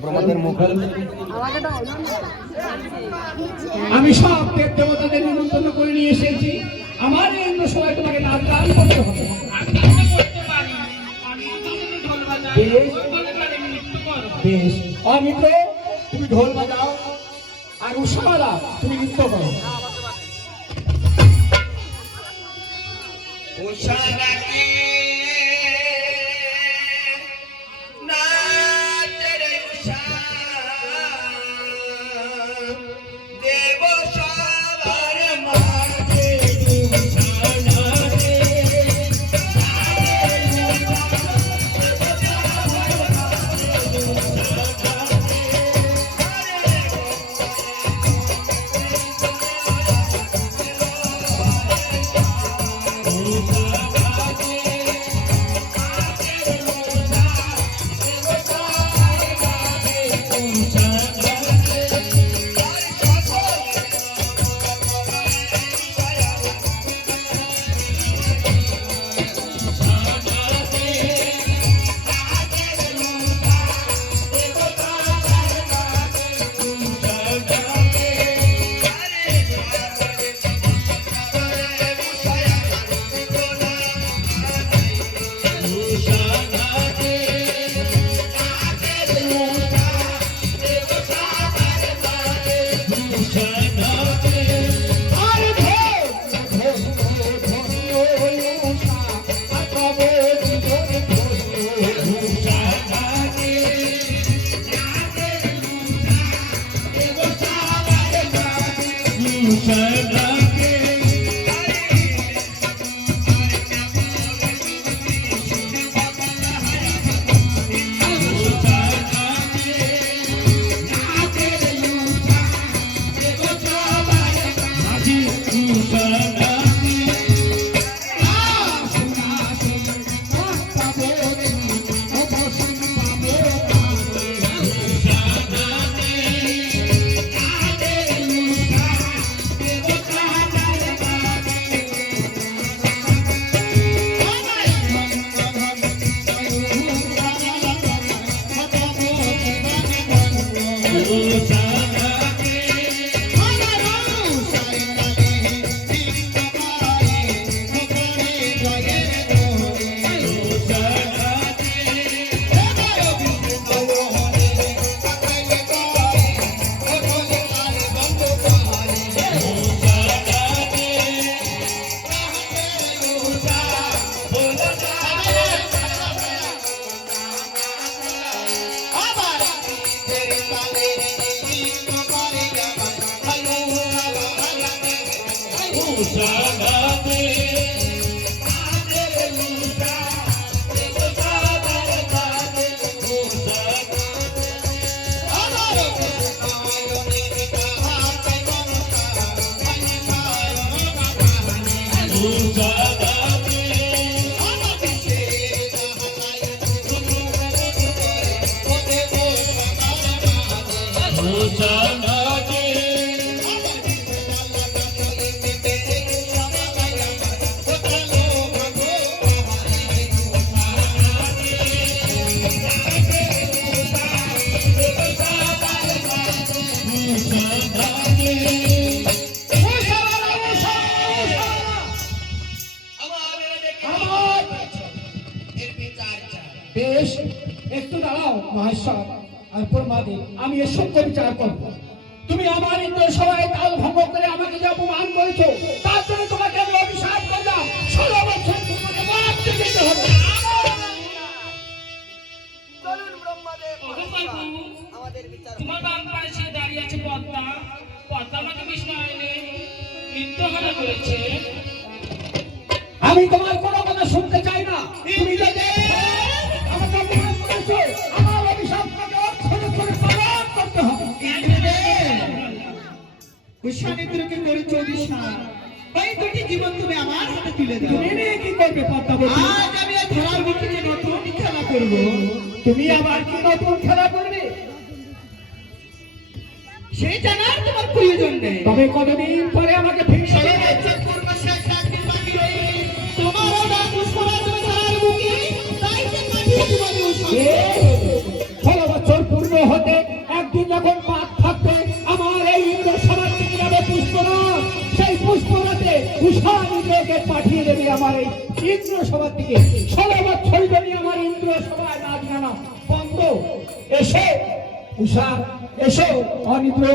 ব্রহ্মাদের মুখ আমি সব দেব দেবতাদের নিমন্ত্রণ করে নিয়ে এসেছি। আমার এই সময় তোমাকে নাচ গান করতে হবে। বেশ, অমিত্র তুমি ঢোল বাজাও আর উষামালা তুমি নৃত্য করো। বেশ, একটু দাঁড়াও মহেশ্বর আর প্রমাদে, আমি এসব বিচার করব। তুমি আমার ইন্দ্র সভায় তাল ভঙ্গ করে আমাকে যে অপমান করেছো, তার জন্য তোমাকে আমি অভিশাপ করলাম 16 বছর তোমাকে মারতে যেতে হবে। চলুন ব্রহ্মাদেব, আমাদের বিচার। তোমার বাম পাশে দাঁড়িয়ে আছে পদ্মা। পদ্মা আমাকে বিষ্ণু আইনে মৃত্যুহারা করেছে। আমি তোমার কোনো কথা শুনতে চাই না। তুমি যদি আমাকে অপমান করেছো, আমার অভিশাপ পালন করতে হবে। কুশানিদ্রকে করেছো অভিশাপ, এই দুটি জীবন তুমি আমার হাতে তুলে দাও। তুমি নিয়ে কি করবে পদ্মাবতী? আজ আমি এই ধরার বুকে নতুন খেলা করব। তুমি আবার কি নতুন খেলা করবে? সেই জানার তোমার প্রয়োজন নেই। তবে কতদিন পরে আমাকে ফিরিয়ে দেবে? তোমারও না পুষ্পরা তুমি ধরার বুকে, তাই তো কাটিয়ে দিব। 16 বছর পূর্ণ হয়ে উষা ইন্দ্রকে পাঠিয়ে দেবে আমার এই ইন্দ্র সভার দিকে। 16 বছর যদি আমার ইন্দ্র সভায় নাচ গানা বন্ধ। এসো উষা, এসো অনিন্দ্র।